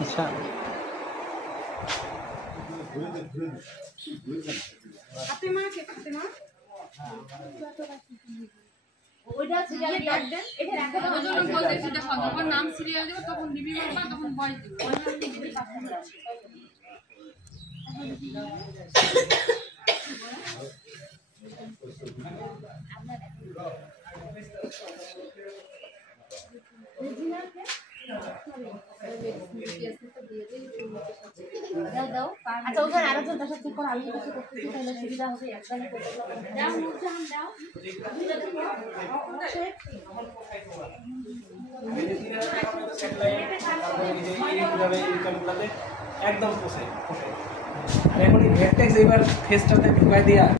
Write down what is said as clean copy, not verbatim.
আচ্ছা ওইটা সিরিয়াল ডাক দেন এটা রাখা দাও ওই জন্য বলতেছি দেখো যখন নাম সিরিয়াল দেব তখন নিবি বাবা তখন ভয়েস দিব ওই নাম নিবি পাঠানো দাও আচ্ছা ওখানে আরেকজন তার সাথে করে আমি কিছু করতেছি তাহলে সুবিধা হবে একদম দাও মুরজান দাও একদম পোষায় আর এখন এই ভেটটেক্স এবার ফেসটাতে ঢুকাই দিয়া